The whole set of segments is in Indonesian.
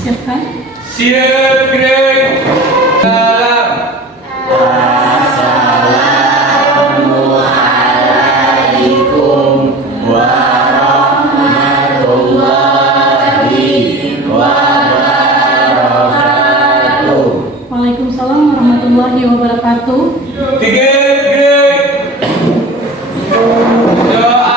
Siapkan. Siap, Greg. Salam. Assalamualaikum warahmatullahi wabarakatuh. Waalaikumsalam warahmatullahi wabarakatuh. Tiga, Greg. Doa.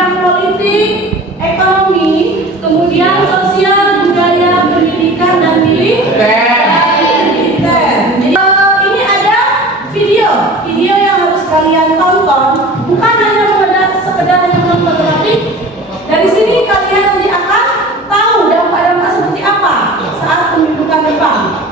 bidang politik, ekonomi, kemudian sosial, budaya, pendidikan, dan militer. Jadi ini ada video yang harus kalian tonton. Bukan hanya sekedar hanya menonton, tetapi dari sini kalian nanti akan tahu dampak-dampak seperti apa saat pendudukan Jepang.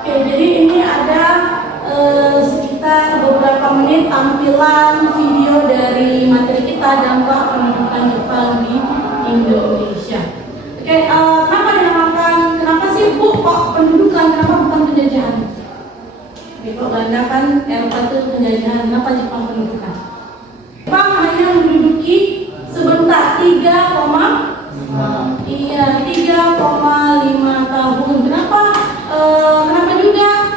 Oke, jadi ini ada sekitar beberapa menit tampilan video dari materi kita dampak pendudukan Jepang di Indonesia. Oke, kenapa sih Bu kok pendudukan, kenapa bukan penjajahan? Oke, kok Belanda kan Eropa itu penjajahan, kenapa Jepang pendudukan? Jepang hanya menduduki sebentar 3,5 tahun. Kenapa juga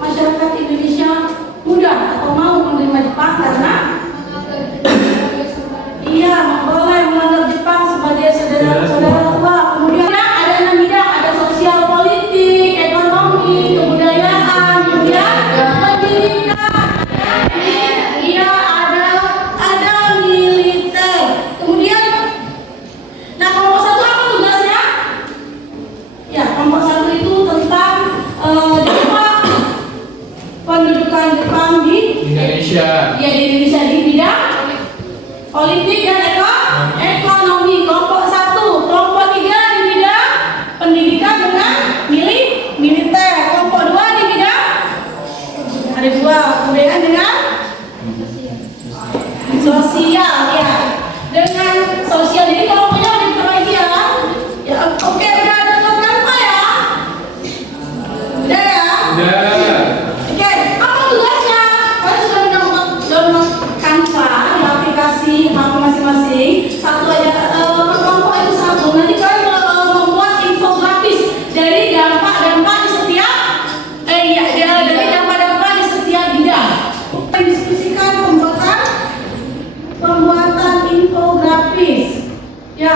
masyarakat Indonesia mudah atau mau menerima Jepang? Karena boleh menganggap Jepang sebagai saudara tua. Kemudian ada 6 bidang, ada sosial, politik, ekonomi, kebudayaan, kemudian pendidikan, ada militer. Kemudian, nah kelompok 1 apa tugasnya? Ya, kelompok 1 itu tentang pendudukan Jepang di Indonesia. Ya, di Indonesia di bidang politik dan ekonomi. Kelompok 1, kelompok 3 di bidang pendidikan dengan militer. Kelompok 2 di bidang ada 2 kebudayaan dengan sosial, ya. Dengan sosial. Jadi kelompoknya dibagi ya. Ya, oke, udah ada Canva ya? Udah ya? Udah. Oke, apa tugasnya? Kalian sudah download Canva di aplikasi HP masing-masing. Satu aja, per kelompok itu 1. Nanti kalian membuat infografis dari dampak-dampak di setiap dari dampak-dampak di setiap bidang. Diskusikan pembuatan infografis. Ya,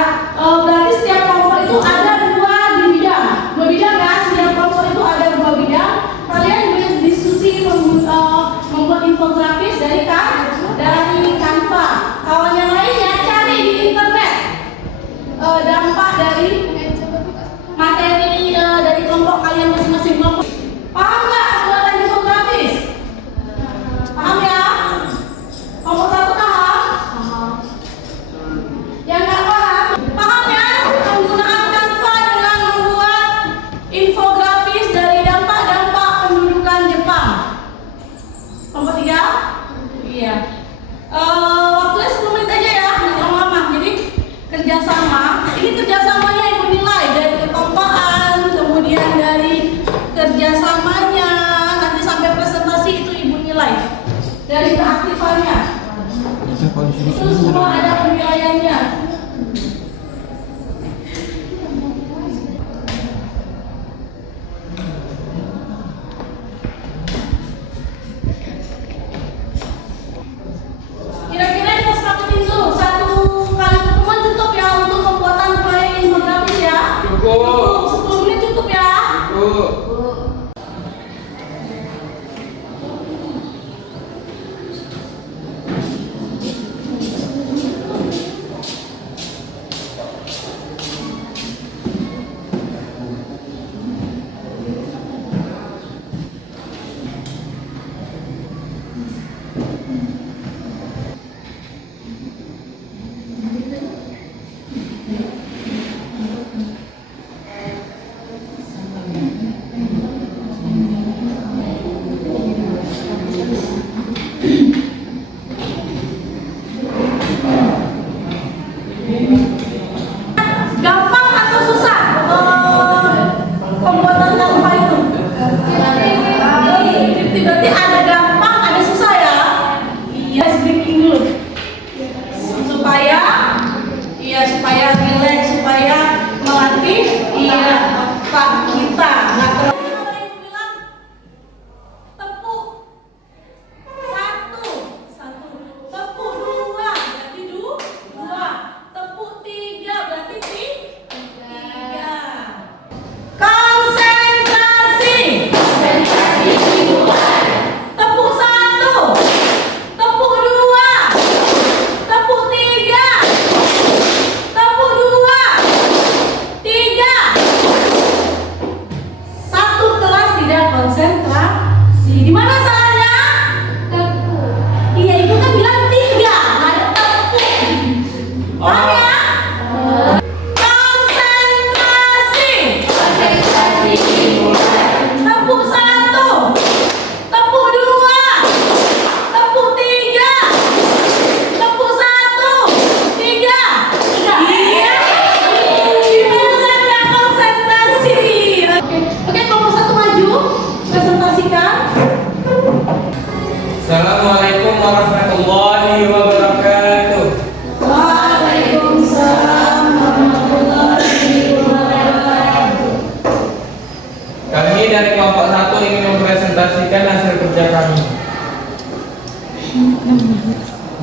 presentasikan hasil kerja kami.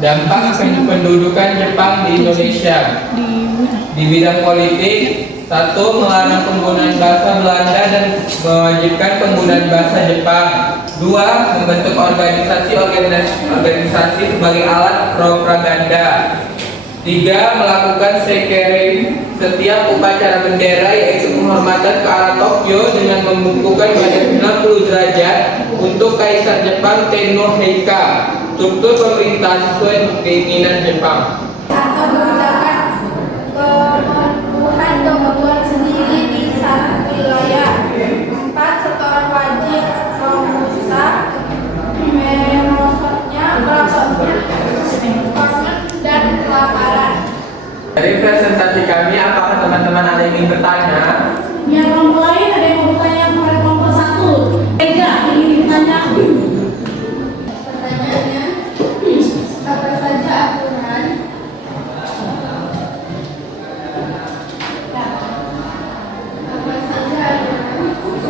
Dampak pendudukan Jepang di Indonesia. Di bidang politik, 1. Melarang penggunaan bahasa Belanda dan mewajibkan penggunaan bahasa Jepang. 2. Membentuk organisasi sebagai alat propaganda. 3. Melakukan sekering setiap upacara bendera, yaitu penghormatan ke arah Tokyo dengan membukukan badan 90 derajat untuk Kaisar Jepang Tenno Heika. Struktur pemerintahan sesuai keinginan Jepang. Atau mengerjakan kebutuhan kebutuhan sendiri di satu wilayah. 4. Setoran wajib merusak merosotnya dan kelaparan. Dari presentasi kami, apakah teman-teman ada yang ingin bertanya? Yang kelompok lain ada yang mau bertanya kepada kelompok 1. Ega ingin bertanya. Pertanyaannya, apa saja aturan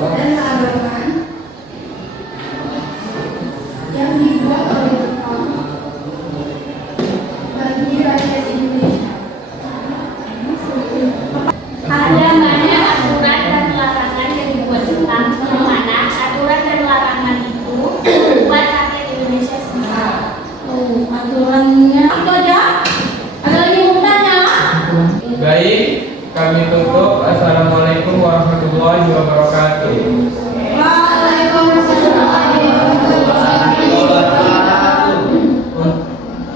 dan larangan yang dibuat oleh Jepang bagi rakyat Indonesia? Ada banyak aturan dan larangan yang dibuat Jepang, di mana aturan dan larangan itu buat rakyat Indonesia sendiri. Aturannya itu aja. Ada lagi yang mau bertanya? Baik, kami tutup. Assalamualaikum warahmatullahi wabarakatuh.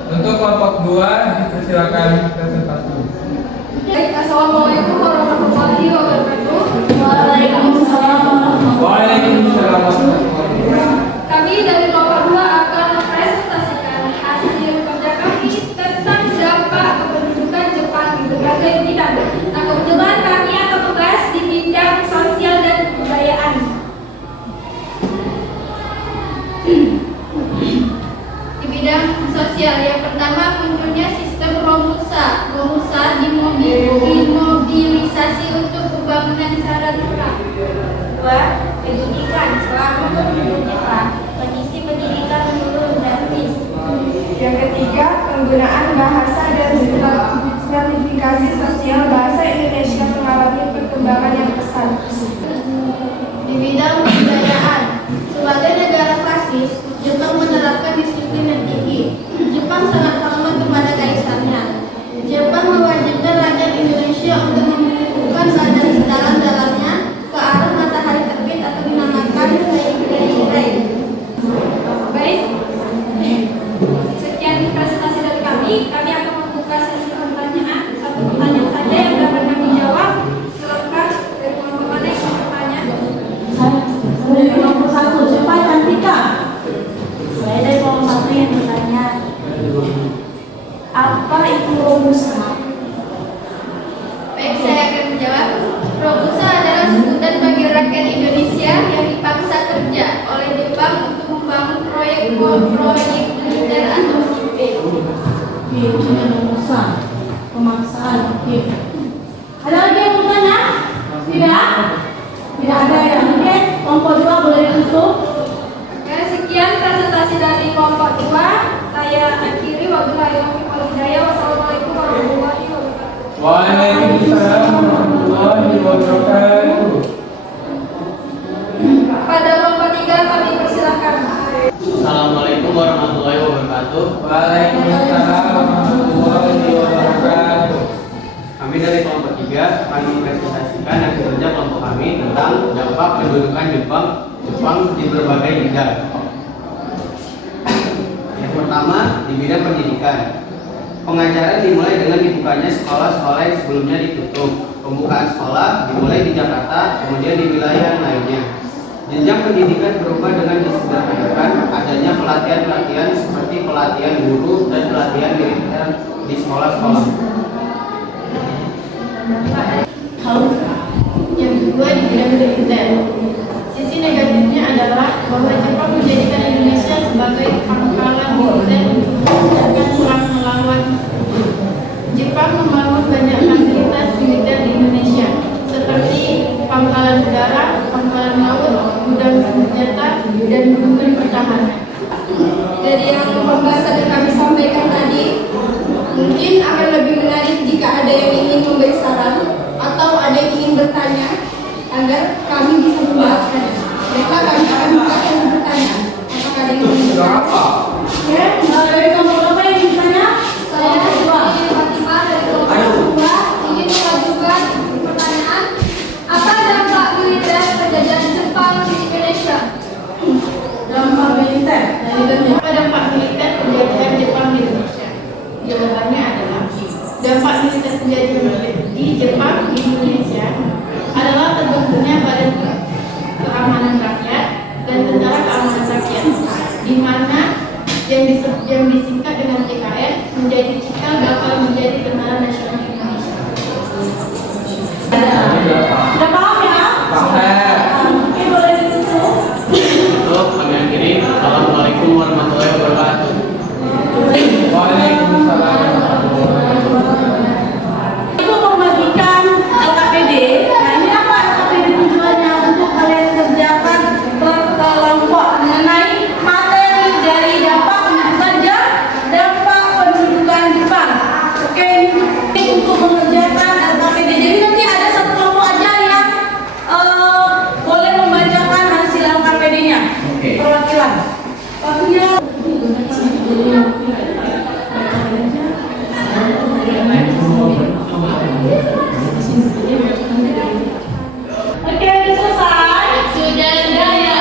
Untuk kelompok 2, dipersilakan presentasi. Assalamualaikum warahmatullahi wabarakatuh. Waalaikumsalam warahmatullahi Waalaikumsalam warahmatullahi wabarakatuh. Kami dari kelompok 2 akan mempresentasikan hasil kerja kami tentang dampak kependudukan Jepang di berbagai bidang. Nah, kebetulan kami akan membahas di bidang sosial dan kebudayaan. Di bidang sosial, yang pertama munculnya sistem Romusa. Romusa dimobilisasi untuk pembangunan Saradura. 2. Pendidikan. Selama penduduk Jepang, kondisi pendidikan menurun drastis. Yang ketiga, penggunaan bahasa dan stratifikasi sosial bahasa Indonesia mengalami perkembangan yang pesat. Di bidang kebudayaan, sebagai negara fasis, Jepang menerapkan disiplin yang tinggi. Jepang sangat hormat kepada kaisarnya. Jepang mewajibkan rakyat Indonesia untuk membukukan badan sedalam-dalamnya ke arah matahari terbit atau dinamakan Heikai. Baik, sekian presentasi dari kami. Kami akan membuka sesi pertanyaan. Satu pertanyaan saja yang dapat kami jawab. Silakan dari kelompok mana yang mau bertanya? Saya dari kelompok 1. Siapa Cantika? Saya dari kelompok 1 yang bertanya, apa itu Romusa? Baik, saya akan menjawab. Romusa adalah sebutan bagi rakyat Indonesia yang dipaksa kerja oleh Jepang untuk membangun proyek militer atau sipil. Oke, itu yang Romusa. Pemaksaan. Oke. Ada lagi yang mau bertanya? Tidak? Tidak ada ya. Oke, kelompok 2 boleh ditutup. Ya, sekian presentasi dari kelompok 2. Saya akhiri. Wabillahi taufiq wal hidayah. Wassalamualaikum warahmatullahi wabarakatuh. Waalaikumsalam warahmatullahi wabarakatuh. Pada kelompok 3 kami persilakan. Assalamualaikum warahmatullahi wabarakatuh. Waalaikumsalam warahmatullahi wabarakatuh. Kami dari kelompok 3 akan mempresentasikan hasil kerja kelompok kami tentang dampak pendudukan Jepang di berbagai bidang. Yang pertama, di bidang pendidikan. Pengajaran dimulai dengan dibukanya sekolah-sekolah yang sebelumnya ditutup. Pembukaan sekolah dimulai di Jakarta, kemudian di wilayah lainnya. Jenjang pendidikan berubah dengan disederhanakan adanya pelatihan-pelatihan seperti pelatihan guru dan pelatihan militer di sekolah-sekolah. Yang kedua, di bidang militer. Sisi negatifnya adalah bahwa Jepang menjadikan Indonesia sebagai pangkalan militer untuk menjalankan perang melawan. Jepang membangun banyak fasilitas militer di Indonesia seperti pangkalan udara, pangkalan laut, gudang senjata dan dukungan pertahanan. Dari yang pembahasan yang kami sampaikan tadi, mungkin akan lebih menarik jika ada yang ingin memberi saran atau ada yang ingin bertanya agar kami bisa membahaskannya. Maka kami akan buka sesi bertanya. Apakah ada yang ingin bertanya? Ya, dari kelompok apa yang ingin bertanya? Saya Siti Fatimah dari kelompok 2 ingin mengajukan pertanyaan. Apa dampak militer penjajahan Jepang di Indonesia? Dampak militer dari Indonesia. Apa dampak militer penjajahan Jepang di Indonesia? Jawabannya adalah dampak militer penjajahan di Jepang di Indonesia adalah terbentuknya Badan Keamanan Rakyat dan Tentara Keamanan Rakyat, di mana yang disingkat dengan TKR menjadi cikal bakal menjadi Tentara Nasional Indonesia. Sudah paham ya? Paham. Oke, boleh ditutup. Untuk kami akhiri. Assalamualaikum warahmatullahi wabarakatuh. Waalaikumsalam. Itu membagikan LKPD. Nah, ini apa LKPD tujuannya? Untuk kalian kerjakan ke kelompok mengenai materi dari dampak pendidikan dampak pendidikan Jepang. Oke, ini untuk mengerjakan LKPD. Jadi nanti ada satu kelompok aja yang boleh membacakan hasil LKPD-nya. Oke. Perwakilan. Waktunya. Oke, selesai. Sudah ya.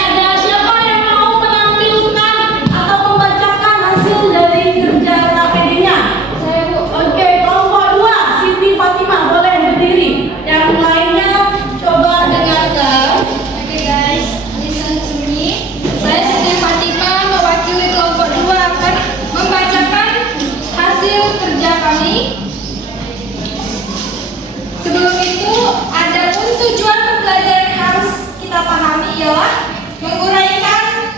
Ada siapa yang mau menampilkan atau membacakan hasil dari kerja LKPD-nya? Saya Bu. Oke, kelompok 2, Siti Fatimah boleh berdiri. Yang lainnya coba dengarkan. Oke guys, listen to me. Saya Siti Fatimah mewakili kelompok 2 akan membacakan hasil kerja kami. Sebelum itu, adapun tujuan pembelajaran yang harus kita pahami ialah menguraikan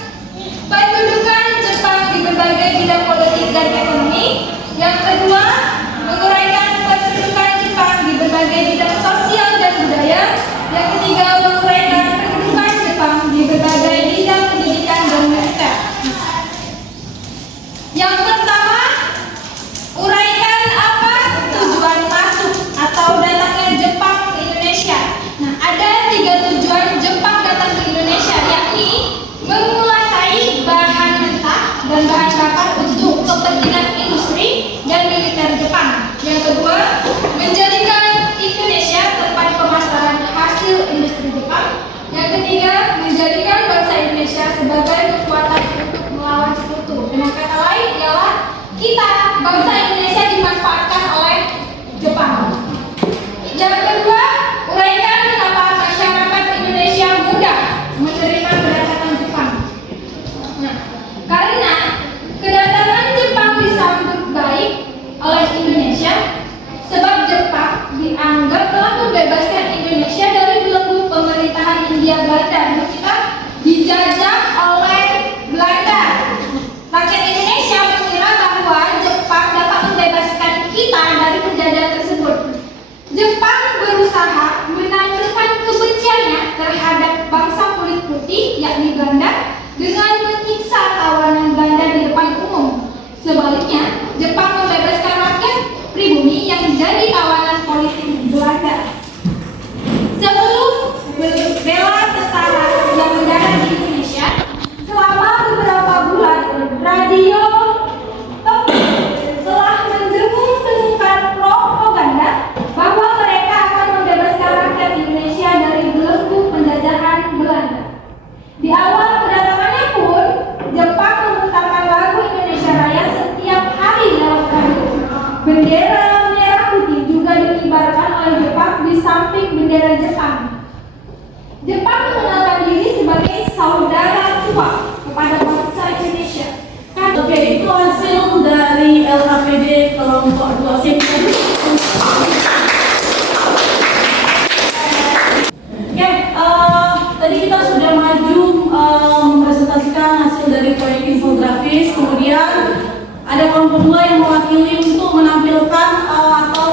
pendudukan Jepang di berbagai bidang politik dan ekonomi. Yang kedua, menguraikan pendudukan Jepang di berbagai bidang sosial dan budaya. Yang ketiga, menguraikan pendudukan Jepang di berbagai bidang pendidikan dan militer. Yang pertama, uraikan apa tujuan masuk atau datangnya Jepang ke Indonesia. Nah, ada 3 tujuan Jepang datang ke Indonesia, yakni menguasai bahan mentah dan bahan bakar untuk kepentingan industri dan militer Jepang. Yang kedua, menjadikan Indonesia tempat pemasaran hasil industri Jepang. Yang ketiga, menjadikan bangsa Indonesia sebagai kekuatan untuk melawan sekutu. Dengan kata lain ialah kita, bangsa Indonesia, dimanfaatkan oleh Jepang. Yang kedua, uraikan mengapa masyarakat Indonesia mudah menerima kedatangan Jepang. Nah, karena kedatangan Jepang disambut baik oleh Indonesia, sebab Jepang dianggap telah membebaskan Indonesia dari belenggu pemerintahan Hindia Belanda. Kita dijajah oleh Belanda. Rakyat Indonesia mengira bahwa Jepang dapat membebaskan kita dari penjajahan tersebut. Jepang berusaha menampilkan kebenciannya terhadap bangsa kulit putih, yakni Belanda, dengan menyiksa tawanan Belanda di depan umum. Sebaliknya, Jepang membebaskan rakyat pribumi yang jadi tawanan politik Belanda. Sebelum bela tentara yang mendarat di Indonesia, selama beberapa bulan, radio telah mendengung-dengungkan propaganda bahwa mereka akan membebaskan rakyat Indonesia dari belenggu penjajahan Belanda. Di awal kedatangannya pun, Jepang memutarkan lagu Indonesia Raya setiap hari lewat radio. Bendera merah putih juga dikibarkan oleh Jepang di samping bendera Jepang. Jepang mengenalkan diri sebagai saudara tua kepada bangsa Indonesia. Oke, itu hasil dari LKPD kelompok 2. Oke, tadi kita sudah maju mempresentasikan hasil dari proyek infografis. Kemudian ada kelompok 2 yang mewakili untuk menampilkan atau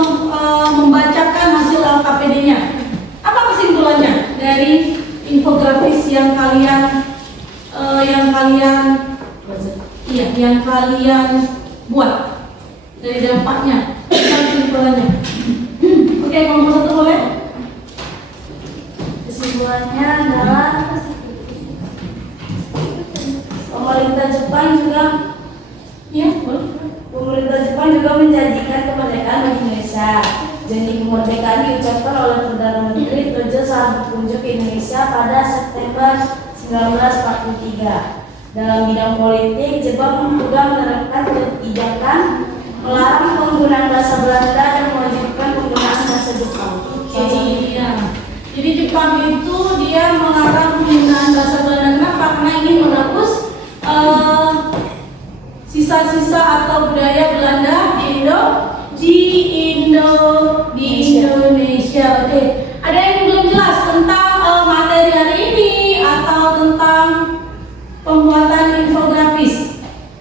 membacakan hasil LKPD-nya. Apa kesimpulannya dari infografis yang kalian buat dari dampaknya, kesimpulannya. Oke, kelompok satu boleh. Kesimpulannya adalah Pemerintah Jepang juga, ya boleh. pemerintah Jepang juga menjanjikan kemerdekaan bagi Indonesia. Janji kemerdekaan diucapkan oleh Perdana Menteri Tojo saat berkunjung ke Indonesia pada September 1943. Dalam bidang politik, Jepang juga menerapkan kebijakan melarang penggunaan bahasa Belanda dan mewajibkan penggunaan bahasa Jepang. Jadi Jepang itu dia melarang penggunaan bahasa Belanda. Kenapa? Karena ingin menghapus sisa-sisa atau budaya Belanda di Indonesia. Oke. Ada yang belum jelas tentang materi hari ini atau tentang pembuatan infografis?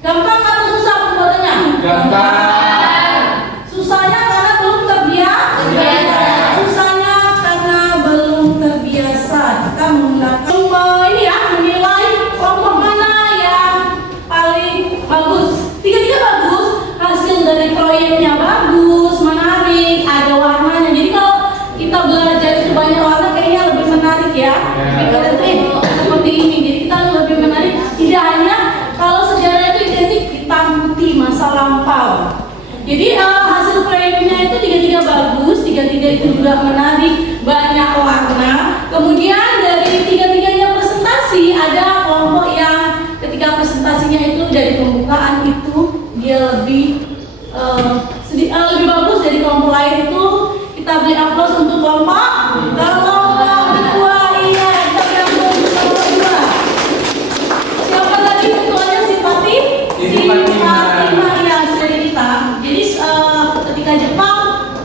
Gampang atau susah pembuatannya? Gampang. Susahnya karena belum terbiasa. Susahnya karena belum terbiasa. Kita menggunakan ini ya, menilai kelompok mana yang paling bagus. Tiga-tiga bagus. Hasil dari proyeknya bagus, menarik, ada warnanya. Jadi kalau kita belajar itu banyak warna, kayaknya lebih menarik ya. Seperti ini. Jadi kita lebih menarik. Tidak hanya kalau sejarah itu identik hitam putih masa lampau. Jadi hasil proyeknya itu tiga-tiga bagus, tiga-tiga itu juga menarik, banyak warna. Kemudian dari tiga-tiganya presentasi, ada kelompok yang ketika presentasinya itu dari pembukaan itu dia lebih lebih bagus dari kelompok lain. Itu kita beri aplaus untuk kelompok kedua. Iya, kita beri aplaus untuk kelompok kedua. Siapa tadi ketuanya Simpati? Simpati yang dari kita. Jadi ketika Jepang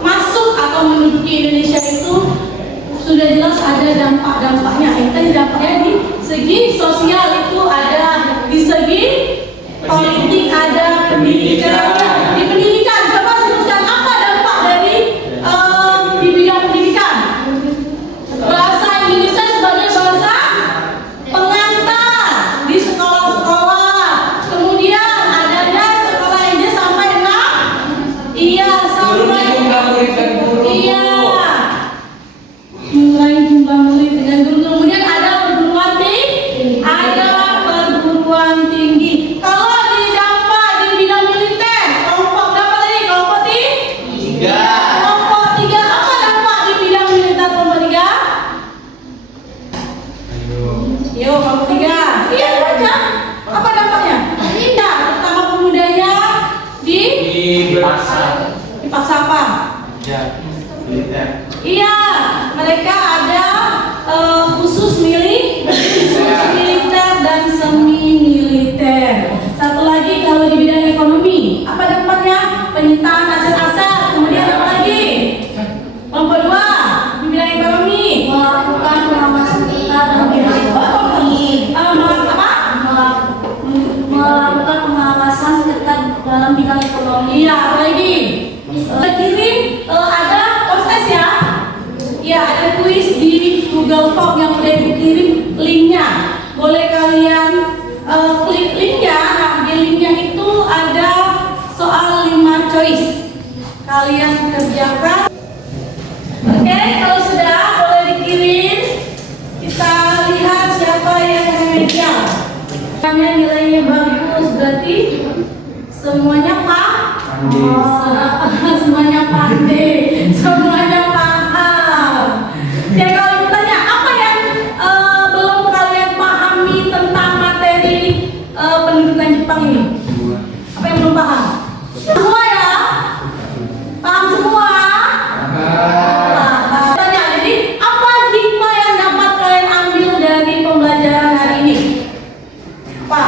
masuk atau menduduki Indonesia itu sudah jelas ada dampak-dampaknya. Kita dampaknya di segi sosial itu ada, di segi politik ada, pendidikan. Di pendidikan coba sebutkan apa dampak dari di bidang pendidikan. Bahasa Indonesia sebagai bahasa pengantar di sekolah-sekolah. Kemudian adanya sekolah SD sampai 6. Iya, sampai Jumlah murid dan guru. iya. Mulai jumlah murid dengan guru. Kemudian ada perguruan tinggi. Kalau di dampak di bidang militer, kelompok berapa tadi? Kelompok tiga. Kelompok tiga apa dampak di bidang militer kelompok tiga? Yo, kelompok tiga. Iya, baca. Apa dampaknya? Tidak. Pertama pemudanya dipaksa apa? Militer. Iya, mereka ada khusus militer dan semi militer. Satu lagi kalau di bidang ekonomi, apa dampaknya? Penyitaan aset-aset. Kemudian apa lagi? Kelompok dua di bidang ekonomi melakukan pengawasan kita dan melakukan pengawasan ketat dalam bidang ekonomi. Iya, apa lagi? Kirim ada proses ya. Ya, ada kuis di Google Form yang udah dikirim linknya. Boleh kalian klik linknya. Nah, di linknya itu ada soal 5 choice. Kalian kerjakan. Oke, kalau sudah boleh dikirim. Kita lihat siapa yang remedial. Nilainya bagus, berarti semuanya semuanya pandai, semuanya paham. Ya, kalau ibu tanya apa yang belum kalian pahami tentang materi pendudukan Jepang ini? Apa yang belum paham? Semua ya? Paham semua? Tanya, jadi apa hikmah yang dapat kalian ambil dari pembelajaran hari ini? Apa?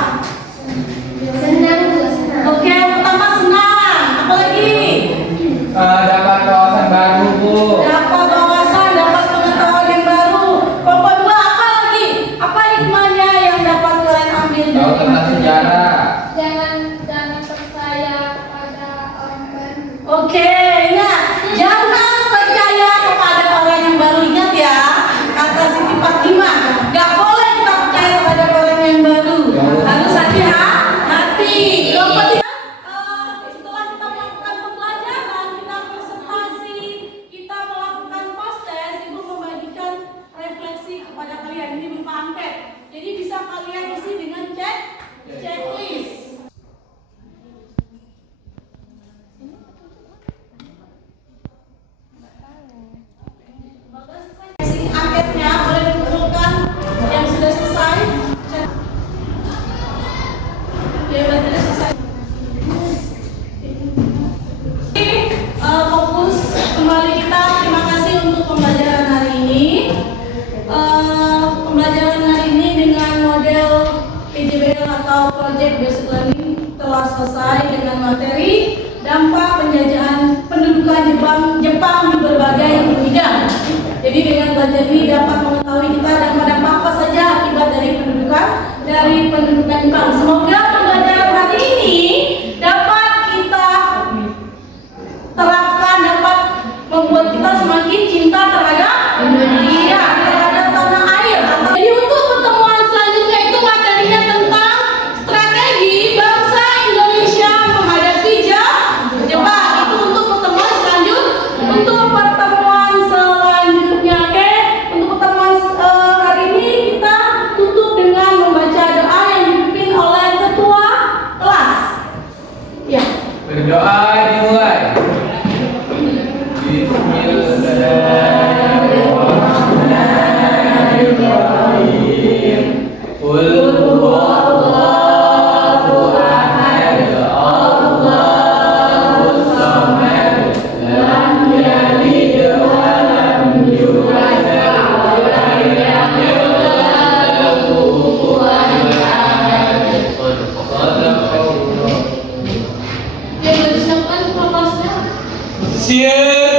Senang. Oke, yang pertama senang. Apa lagi? Dapat PBL atau Project Based Learning telah selesai dengan materi dampak penjajahan pendudukan Jepang di berbagai bidang. Jadi dengan belajar ini dapat mengetahui kita dampak apa saja akibat dari pendudukan Jepang. Semoga pembelajaran hari ini dapat kita terapkan, dapat membuat kita semakin cinta terhadap Indonesia, terhadap tanah air. Jadi untuk pertemuan selanjutnya itu materinya tentang strategi bangsa Indonesia menghadapi Jepang. Itu untuk pertemuan selanjutnya. Untuk pertemuan selanjutnya, oke. Untuk pertemuan hari ini kita tutup dengan membaca doa yang dipimpin oleh ketua kelas. Ya. Berdoa dimulai. Bismillahirrahmanirrahim. Qul huwallahu ahad, Allahus samad, lam yalid wa lam yulad wa lam yakul lahu kufuwan ahad. Sadaqallah. Yang disiapkan kelasnya. Siap.